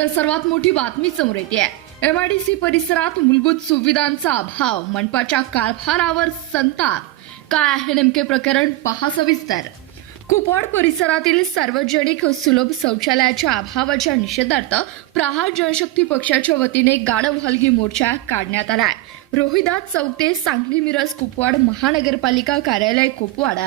तर सर्वात मोठी बातमी समोर येते. एमआयडीसी परिसरात मूलभूत सुविधांचा अभाव, मनपाच्या कारभारावर संताप. काय आहे नेमके प्रकरण, पहा सविस्तर. कुपवाड परिसरातील सार्वजनिक सुलभ शौचालयाच्या अभावाच्या निषेधार्थ प्रहार जनशक्ती पक्षाच्या वतीने गाढव हलगी मोर्चा काढण्यात आलाय. रोहिदास चौक ते सांगली मिरज कुपवाड महानगरपालिका कार्यालय कुपवाड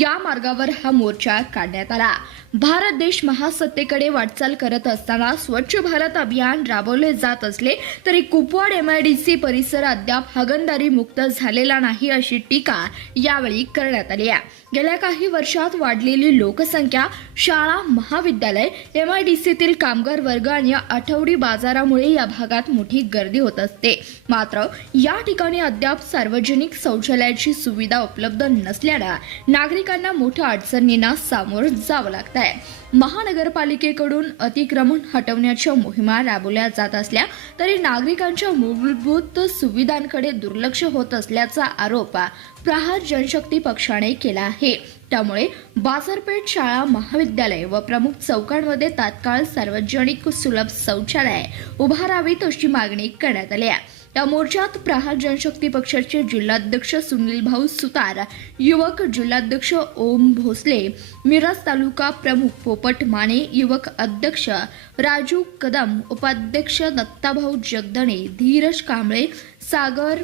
या मार्गावर हा मोर्चा काढण्यात आला. भारत देश महासत्तेकडे वाटचाल करत असताना स्वच्छ भारत अभियान राबवले जात असले तरी कुपवाड एमआयडीसी परिसर अद्याप हागणदारी मुक्त झालेला नाही, अशी टीका यावेळी करण्यात आली आहे. गेल्या काही वर्षात वाढलेली लोकसंख्या, शाळा, महाविद्यालय, एमआयडीसीतील कामगार वर्ग आणि आठवडी बाजारामुळे या भागात मोठी गर्दी होत असते. मात्र या ठिकाणी अद्याप सार्वजनिक शौचालयाची सुविधा उपलब्ध नसल्याने नागरिकांना मोठ्या अडचणींना सामोरं जावं लागत आहे. महानगरपालिकेकडून अतिक्रमण हटवण्याच्या मोहिमा राबवल्या जात असल्या तरी नागरिकांच्या मूलभूत सुविधांकडे दुर्लक्ष होत असल्याचा आरोप प्रहार जनशक्ती पक्षाने केला आहे. त्यामुळे बाजारपेठ, शाळा, महाविद्यालय व प्रमुख चौकांमध्ये तात्काळ सार्वजनिक सुलभ शौचालय उभारावीत अशी मागणी करण्यात आली आहे. या मोर्चात प्रहार जनशक्ती पक्षाचे जिल्हाध्यक्ष सुनील भाऊ सुतार, युवक जिल्हाध्यक्ष ओम भोसले, मिरज तालुका प्रमुख पोपट माने, युवक अध्यक्ष राजू कदम, उपाध्यक्ष दत्ताभाऊ जगदणे, धीरज कांबळे, सागर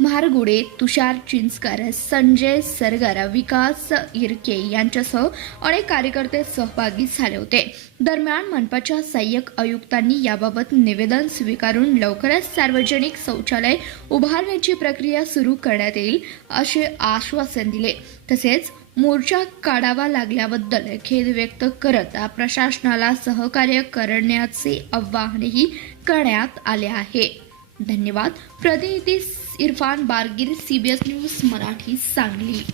म्हारगुडे, तुषार चिंचकर, संजय सरगर, विकास इरके यांच्यासह अनेक कार्यकर्ते सहभागी झाले होते. दरम्यान मनपाच्या सहाय्यक आयुक्तांनी याबाबत निवेदन स्वीकारून लवकरच सार्वजनिक शौचालय उभारण्याची प्रक्रिया सुरू करण्यात येईल असे आश्वासन दिले. तसेच मोर्चा काढावा लागल्याबद्दल खेद व्यक्त करत प्रशासनाला सहकार्य करण्याचे आवाहनही करण्यात आले आहे. धन्यवाद. प्रतिनिधी इरफान बारगीर, CBS न्यूज मराठी, सांगली.